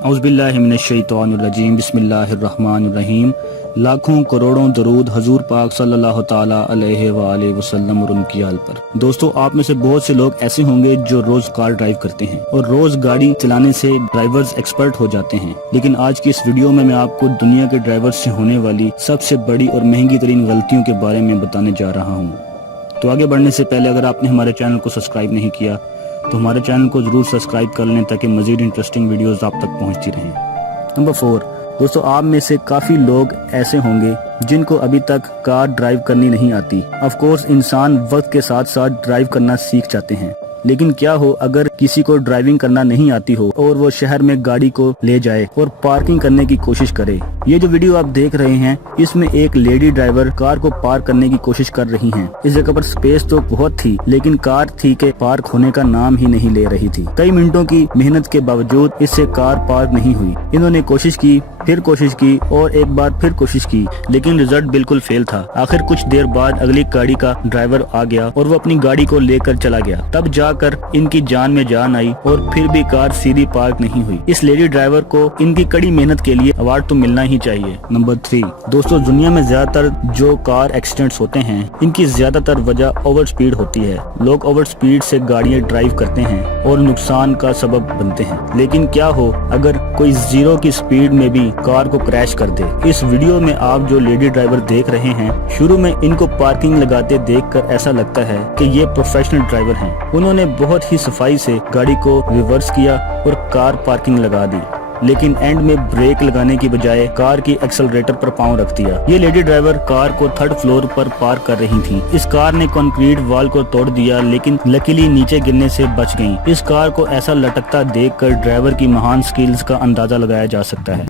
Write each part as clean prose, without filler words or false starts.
اعوذ باللہ من الشیطان الرجیم بسم اللہ الرحمن الرحیم۔ لاکھوں کروڑوں درود حضور پاک صلی اللہ تعالی علیہ وآلہ وسلم اور ان کی آل پر۔ دوستو، آپ میں سے بہت سے لوگ ایسے ہوں گے جو روز کار ڈرائیو کرتے ہیں اور روز گاڑی چلانے سے ڈرائیورز ایکسپرٹ ہو جاتے ہیں، لیکن آج کی اس ویڈیو میں آپ کو دنیا کے ڈرائیور سے ہونے والی سب سے بڑی اور مہنگی ترین غلطیوں کے بارے میں بتانے جا رہا ہوں۔ تو آگے بڑھنے سے پہلے اگر آپ نے ہمارے چینل کو سبسکرائب نہیں کیا تو ہمارے چینل کو ضرور سبسکرائب کر لیں تاکہ مزید انٹرسٹنگ ویڈیوز آپ تک پہنچتی رہیں۔ نمبر 4، دوستو، آپ میں سے کافی لوگ ایسے ہوں گے جن کو ابھی تک کار ڈرائیو کرنی نہیں آتی۔ آف کورس انسان وقت کے ساتھ ساتھ ڈرائیو کرنا سیکھ جاتے ہیں، لیکن کیا ہو اگر کسی کو ڈرائیونگ کرنا نہیں آتی ہو اور وہ شہر میں گاڑی کو لے جائے اور پارکنگ کرنے کی کوشش کرے۔ یہ جو ویڈیو آپ دیکھ رہے ہیں اس میں ایک لیڈی ڈرائیور کار کو پارک کرنے کی کوشش کر رہی ہیں۔ اس جگہ پر سپیس تو بہت تھی لیکن کار تھی کہ پارک ہونے کا نام ہی نہیں لے رہی تھی۔ کئی منٹوں کی محنت کے باوجود اس سے کار پارک نہیں ہوئی۔ انہوں نے کوشش کی، پھر کوشش کی اور ایک بار پھر کوشش کی، لیکن رزلٹ بالکل فیل تھا۔ آخر کچھ دیر بعد اگلی گاڑی کا ڈرائیور آ گیا اور وہ اپنی گاڑی کو لے کر چلا گیا۔ تب جا کر ان کی جان میں جان آئی اور پھر بھی کار سیدھی پارک نہیں ہوئی۔ اس لیڈی ڈرائیور کو ان کی کڑی محنت کے لیے ایوارڈ تو ملنا ہی چاہیے۔ نمبر 3، دوستو، دنیا میں زیادہ تر جو کار ایکسیڈنٹس ہوتے ہیں ان کی زیادہ تر وجہ اوور سپیڈ ہوتی ہے۔ لوگ اوور سپیڈ سے گاڑیاں ڈرائیو کرتے ہیں اور نقصان کا سبب بنتے ہیں، لیکن کیا ہو اگر کوئی 0 کی سپیڈ میں بھی کار کو کریش کر دے۔ اس ویڈیو میں آپ جو لیڈی ڈرائیور دیکھ رہے ہیں، شروع میں ان کو پارکنگ لگاتے دیکھ کر ایسا لگتا ہے کہ یہ پروفیشنل ڈرائیور ہیں۔ انہوں نے بہت ہی صفائی سے گاڑی کو ریورس کیا اور کار پارکنگ لگا دی، لیکن اینڈ میں بریک لگانے کی بجائے کار کی ایکسلریٹر پر پاؤں رکھ دیا۔ یہ لیڈی ڈرائیور کار کو 3rd فلور پر پارک کر رہی تھی۔ اس کار نے کنکریٹ وال کو توڑ دیا لیکن لکیلی نیچے گرنے سے بچ گئیں۔ اس کار کو ایسا لٹکتا دیکھ کر ڈرائیور کی مہان سکلز کا اندازہ لگایا جا سکتا ہے۔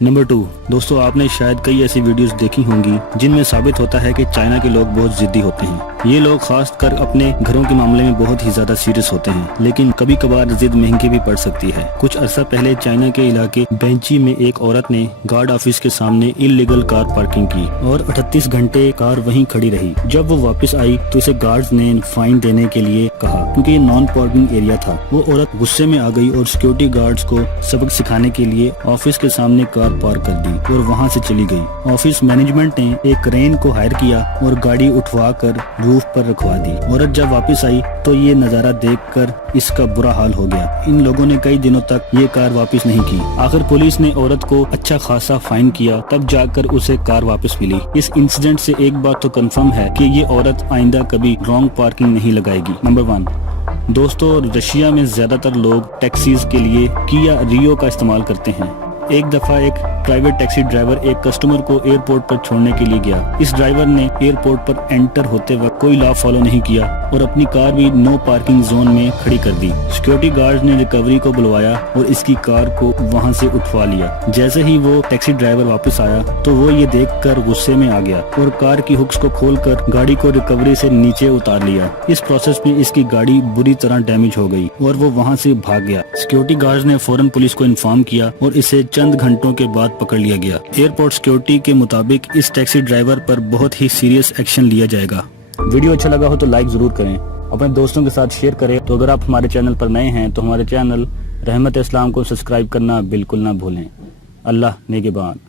نمبر 2، دوستو، آپ نے شاید کئی ایسی ویڈیوز دیکھی ہوں گی جن میں ثابت ہوتا ہے کہ چائنا کے لوگ بہت ضدی ہوتے ہیں۔ یہ لوگ خاص کر اپنے گھروں کے معاملے میں بہت ہی زیادہ سیریس ہوتے ہیں، لیکن کبھی کبھار ضد مہنگی بھی پڑ سکتی ہے۔ کچھ عرصہ پہلے چائنا کے علاقے بینچی میں ایک عورت نے گارڈ آفس کے سامنے انلیگل کار پارکنگ کی اور 38 گھنٹے کار وہیں کھڑی رہی۔ جب وہ واپس آئی تو اسے گارڈز نے فائن دینے کے لیے کہا کیونکہ یہ نان پارکنگ ایریا تھا۔ وہ عورت غصے میں آ گئی اور سیکورٹی گارڈز کو سبق سکھانے کے لیے آفس کے سامنے کار پارک کر دی اور وہاں سے چلی گئی۔ آفس مینجمنٹ نے ایک کرین کو ہائر کیا اور گاڑی اٹھوا کر روف پر رکھوا دی۔ عورت جب واپس آئی تو یہ نظارہ دیکھ کر اس کا برا حال ہو گیا۔ ان لوگوں نے کئی دنوں تک یہ کار واپس نہیں کی۔ آخر پولیس نے عورت کو اچھا خاصا فائن کیا، تب جا کر اسے کار واپس ملی۔ اس انسیڈنٹ سے ایک بات تو کنفرم ہے کہ یہ عورت آئندہ کبھی رانگ پارکنگ نہیں لگائے گی۔ نمبر 1، دوستو، رشیا میں زیادہ تر لوگ ٹیکسیز کے لیے کیا ریو کا استعمال کرتے ہیں۔ ایک دفعہ ایک پرائیویٹ ٹیکسی ڈرائیور ایک کسٹمر کو ایئرپورٹ پر چھوڑنے کے لیے گیا۔ اس ڈرائیور نے ایئرپورٹ پر انٹر ہوتے وقت کوئی لا فالو نہیں کیا اور اپنی کار بھی نو پارکنگ زون میں کھڑی کر دی۔ سیکورٹی گارڈز نے ریکوری کو بلوایا اور اس کی کار کو وہاں سے اٹھوا لیا۔ جیسے ہی وہ ٹیکسی ڈرائیور واپس آیا تو وہ یہ دیکھ کر غصے میں آ گیا اور کار کی ہکس کو کھول کر گاڑی کو ریکوری سے نیچے اتار لیا۔ اس پروسیس میں اس کی گاڑی بری طرح ڈیمیج ہو گئی اور وہ وہاں سے بھاگ گیا۔ سیکورٹی گارڈز نے فوراً پولیس کو انفارم کیا اور اسے چند گھنٹوں کے بعد پکڑ لیا گیا۔ ایئرپورٹ سیکورٹی کے مطابق اس ٹیکسی ڈرائیور پر بہت ہی سیریس ایکشن لیا جائے گا۔ ویڈیو اچھا لگا ہو تو لائک ضرور کریں، اپنے دوستوں کے ساتھ شیئر کریں۔ تو اگر آپ ہمارے چینل پر نئے ہیں تو ہمارے چینل رحمت اسلام کو سبسکرائب کرنا بالکل نہ بھولیں۔ اللہ نگہبان۔